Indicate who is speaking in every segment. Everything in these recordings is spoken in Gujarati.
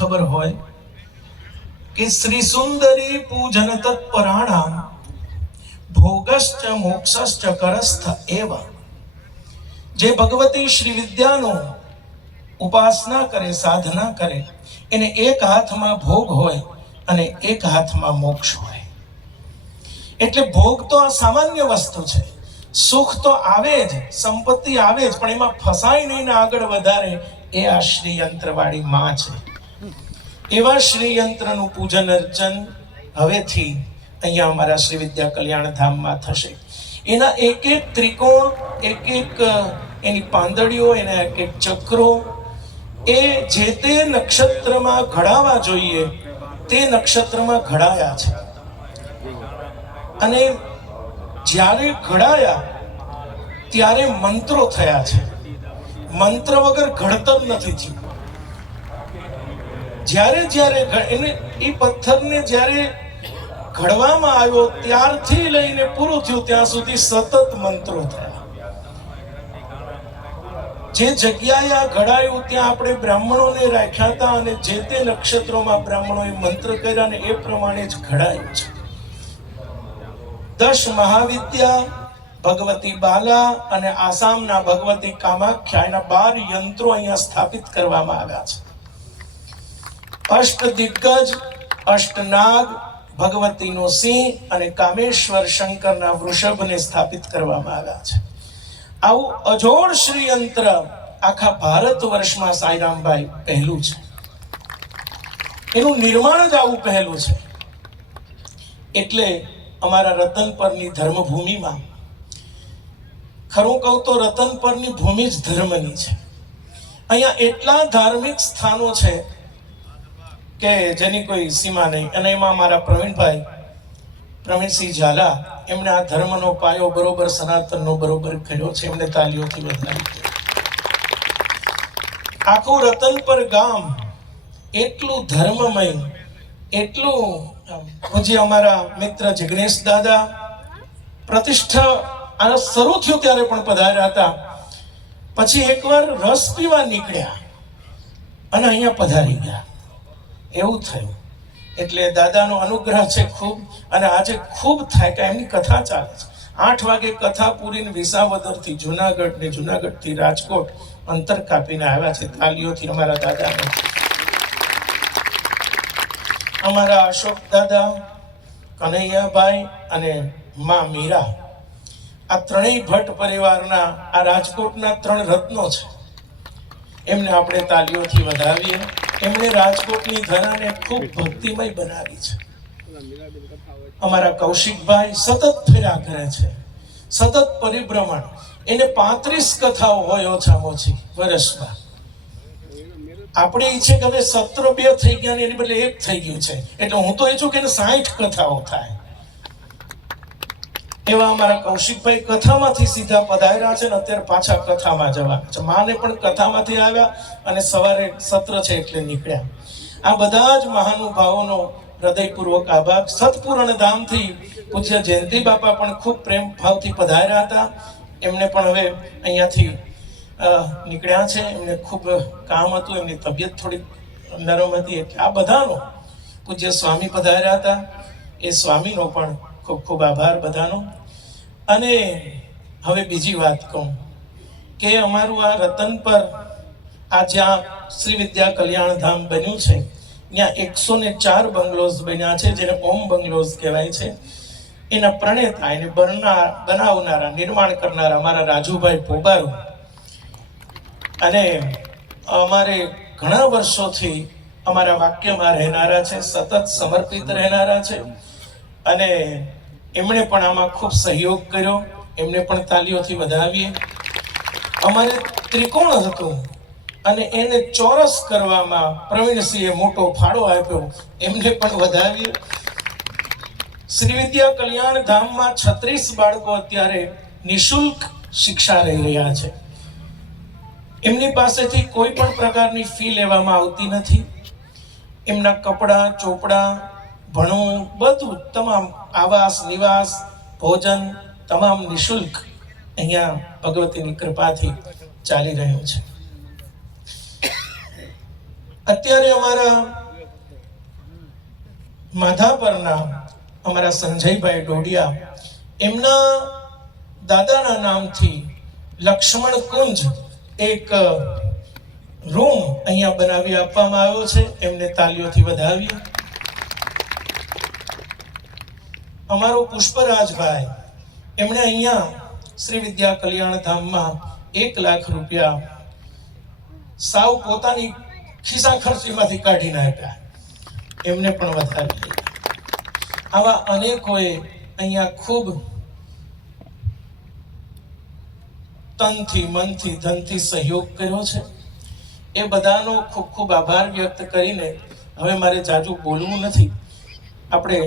Speaker 1: ખબર હોય કે શ્રી સુંદરી પૂજન તત્પરાણા ભોગશ્ચ મોક્ષશ્ચ કરસ્થ એવા. જે ભગવતી શ્રી વિદ્યાનો ઉપાસના કરે, સાધના કરે, એને એક હાથમાં ભોગ હોય અને એક હાથમાં મોક્ષ હોય. એટલે ભોગ તો આ સામાન્ય વસ્તુ છે. સુખ તો આવે જ, સંપત્તિ આવે જ, પણ એમાં ફસાઈ નહીં આગળ વધારે એ આ શ્રી યંત્રવાળી માં છે. એવા શ્રીયંત્રનું પૂજન અર્ચન હવેથી અહીંયા અમારા શ્રી વિદ્યા કલ્યાણ ધામમાં થશે. એના એક એક ત્રિકોણ, એક એક એની પાંદડીઓ, એના એક એક ચક્રો, એ જે તે નક્ષત્રમાં ઘડાવા જોઈએ, તે નક્ષત્રમાં ઘડાયા છે. અને જ્યારે ઘડાયા, ત્યારે મંત્રો થયા છે. મંત્ર વગર ઘડતર નથી થયું. જ્યારે જ્યારે એને એ પથ્થરને જ્યારે ઘડવામાં આવ્યો, ત્યારથી લઈને પૂરું થયું, ત્યાં સુધી સતત મંત્રો થયા. જે જગ્યાએ આ ઘડાયું, ત્યાં આપણે બ્રાહ્મણોને રાખ્યા હતા અને જે તે નક્ષત્રોમાં બ્રાહ્મણોએ મંત્ર કર્યા અને એ પ્રમાણે જ ઘડાયું છે. દશ મહાવિદ્યા, ભગવતી બાલા અને આસામના ભગવતી કામાખ્યા એના બાર યંત્રો અહીંયા સ્થાપિત કરવામાં આવ્યા છે. અષ્ટ દિગ્ગજ અષ્ટનાગ ભગવતીનો સિંહ અને કામેશ્વર શંકરના વૃષભને સ્થાપિત કરવામાં આવ્યા છે. આવું અજોડ શ્રીયંત્ર આખા ભારત વર્ષમાં સાંઈરામભાઈ પહેલું છે. એનું નિર્માણ જ આવું પહેલું છે. એટલે અમારા રતનપરની ધર્મભૂમિમાં, ખરું કહું તો રતનપરની ભૂમિ જ ધર્મની છે. અહીંયા એટલા ધાર્મિક સ્થાનો છે કે જેની કોઈ સીમા નહીં. અને એમાં મારા પ્રવીણભાઈ, પ્રવીણસિંહ ઝાલા, એમણે આ ધર્મનો પાયો બરોબર સનાતનનો બરોબર કર્યો છે. એમને તાલીઓથી વધારી આખું રતનપર ગામ એટલું ધર્મમય, એટલું પછી અમારા મિત્ર જગનેશ દાદા, પ્રતિષ્ઠા આ શરૂ થયું ત્યારે પણ પધાર્યા હતા. પછી એકવાર રસ પીવા નીકળ્યા અને અહીંયા પધારી ગયા. એવું થયું. એટલે દાદાનો અનુગ્રહ છે ખૂબ અને આજે ખૂબ થાય કે એમની કથા ચાલે છે. આઠ વાગે કથા પૂરીને વિસાવદરથી જુનાગઢ ને જુનાગઢથી રાજકોટ અંતર કાપીને આવ્યા છે તાલીઓથી અમારા દાદાને. અમારા અશોક દાદા કનૈયાભાઈ અને મા મીરા. આ ત્રણેય ભટ્ટ પરિવારના આ રાજકોટના ત્રણ રત્નો છે. એમને આપણે તાલીઓથી વધાવીએ. એમણે રાજકોટની ધરાને ખૂબ ભક્તિમય બનાવી છે. અમારા કૌશિકભાઈ સતત ફેરા કરે છે. સતત પરિભ્રમણ. એને પાંત્રીસ કથાઓ હોય ઓછામાં ઓછી વર્ષમાં આપણે ઈચ્છે કે હવે સત્ર બે થઈ ગયા ને એની બદલે એક થઈ ગયું છે. એટલે હું તો ઈચ્છું કે એને સાઠ કથાઓ થાય. એવા અમારા કૌશિકભાઈ કથામાંથી સીધા પધાર્યા છે ને અત્યારે પાછા કથામાં જવાના છે. માને પણ કથામાંથી આવ્યા અને સવારે સત્ર છે એટલે નીકળ્યા. આ બધા જ મહાનુભાવોનો હૃદયપૂર્વક આભાર. સતપૂર્ણ ધામથી પૂજ્ય જયંતિ બાપા પણ ખૂબ પ્રેમ ભાવથી પધાર્યા હતા. એમને પણ હવે અહીંયાથી નીકળ્યા છે. એમને ખૂબ કામ હતું. એમની તબિયત થોડી નરમ હતી એટલે આ બધાનો પૂજ્ય સ્વામી પધાર્યા હતા. એ સ્વામીનો પણ ખૂબ ખૂબ આભાર બધાનો. અને હવે બીજી વાત કહું કે અમારું આ રતન પર આ જ્યાં શ્રી વિદ્યા કલ્યાણ ધામ બન્યું છે, ત્યાં એકસો ને ચાર બંગલોઝ બન્યા છે, જેને ઓમ બંગલોઝ કહેવાય છે. એના પ્રણેતા એને બનનાર, બનાવનારા, નિર્માણ કરનારા અમારા રાજુભાઈ પોબારો અને અમારે ઘણા વર્ષોથી અમારા વાક્યમાં રહેનારા છે, સતત સમર્પિત રહેનારા છે. અને એમણે પણ આમાં ખૂબ સહયોગ કર્યો. એમને પણ તાલીઓથી વધાવીએ. અમારે ત્રિકોણ હતું અને એને ચોરસ કરવામાં પ્રવીણસિંહે મોટો ફાળો આપ્યો. એમને પણ વધાવીએ. શ્રી વિદ્યા કલ્યાણ ધામમાં છત્રીસ બાળકો અત્યારે નિશુલ્ક શિક્ષા રહી રહ્યા છે. એમની પાસેથી કોઈ પણ પ્રકારની ફી લેવામાં આવતી નથી. એમના કપડાં, ચોપડા ભણવું બધું તમામ આવાસ, નિવાસ, ભોજન, તમામ નિશુલ્ક અહીંયા ભગવતીની કૃપાથી ચાલી રહ્યો છે. અત્યારે અમારા માધાપરના અમારા સંજયભાઈ ડોડિયા, એમના દાદાના નામથી લક્ષ્મણ કુંજ એક રૂમ અહીંયા બનાવી આપવામાં આવ્યો છે. એમને તાલીઓથી વધાવીએ અમારો પુષ્પરાજભાઈ, એમણે અહીંયા શ્રી વિદ્યા કલ્યાણ ધામમાં એક લાખ રૂપિયા સાવ પોતાની ખિસ્સા ખર્ચીમાંથી કાઢી નાખ્યા એમને પણ વધારી આવા અનેકોએ અહીંયા ખૂબ તનથી, મનથી, ધનથી સહયોગ કર્યો છે. એ બધાનો ખૂબ ખૂબ આભાર વ્યક્ત કરીને હવે મારે જાજુ બોલવું નથી. આપણે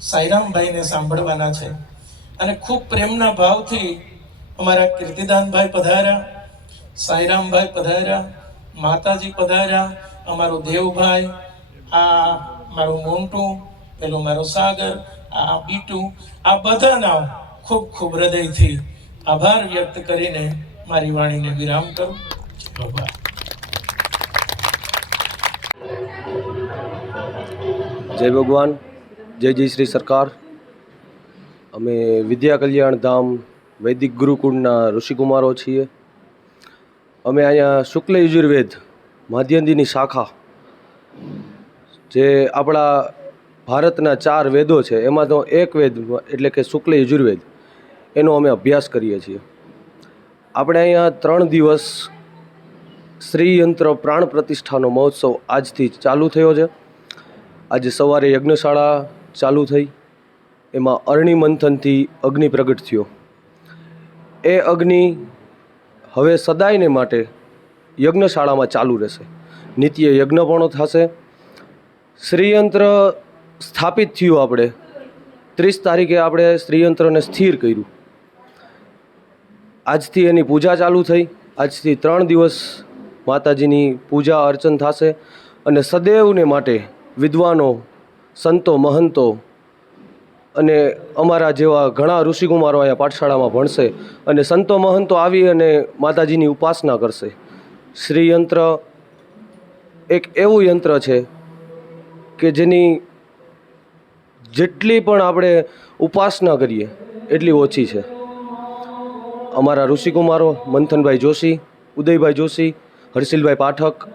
Speaker 1: સાઈરામભાઈને સાંભળવાના છે. અને ખૂબ પ્રેમના ભાવથી અમારા કીર્તિદાનભાઈ પધાર્યા, સાઈરામભાઈ પધાર્યા, માતાજી પધાર્યા, અમારો દેવભાઈ, આ મારું મોન્ટું, પેલું મારો સાગર, આ બીટું, આ બધાના ખૂબ ખૂબ હૃદયથી આભાર વ્યક્ત કરીને મારી વાણીને વિરામ કરું. આભાર.
Speaker 2: જય ભગવાન. જય જય શ્રી સરકાર. અમે વિદ્યા કલ્યાણ ધામ વૈદિક ગુરુકુળના ઋષિકુમારો છીએ. અમે અહીંયા શુક્લ યજુર્વેદ માધ્યંદીની શાખા, જે આપણા ભારતના ચાર વેદો છે, એમાં તો એક વેદ એટલે કે શુક્લ યજુર્વેદ, એનો અમે અભ્યાસ કરીએ છીએ. આપણે અહીંયા ત્રણ દિવસ શ્રીયંત્ર પ્રાણ પ્રતિષ્ઠાનો મહોત્સવ આજથી ચાલુ થયો છે. આજે સવારે યજ્ઞશાળા ચાલુ થઈ. એમાં અરણી મંથનથી અગ્નિ પ્રગટ થયો. એ અગ્નિ હવે સદાયને માટે યજ્ઞશાળામાં ચાલુ રહેશે. નિત્ય યજ્ઞ પણ થશે. શ્રીયંત્ર સ્થાપિત થયું આપણે. ત્રીસ તારીખે આપણે શ્રીયંત્રને સ્થિર કર્યું. આજથી એની પૂજા ચાલુ થઈ. આજથી ત્રણ દિવસ માતાજીની પૂજા અર્ચન થશે અને સદૈવને માટે વિદ્વાનો સંતો, મહંતો અને અમારા જેવા ઘણા ઋષિકુમારો અહીંયા પાઠશાળામાં ભણશે અને સંતો, મહંતો આવી અને માતાજીની ઉપાસના કરશે. શ્રી યંત્ર એક એવું યંત્ર છે કે જેની જેટલી પણ આપણે ઉપાસના કરીએ, એટલી ઓછી છે. અમારા ઋષિકુમારો મંથનભાઈ જોશી, ઉદયભાઈ જોશી, હર્ષિલભાઈ પાઠક,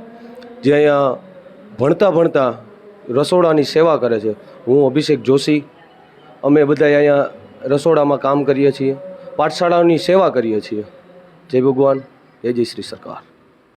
Speaker 2: જે અહીંયા ભણતા ભણતા રસોડાની સેવા કરે છે. હું અભિષેક જોશી. અમે બધા અહીંયા રસોડામાં કામ કરીએ છીએ. પાઠશાળાની સેવા કરીએ છીએ. જય ભગવાન. જય જય શ્રી સરકાર.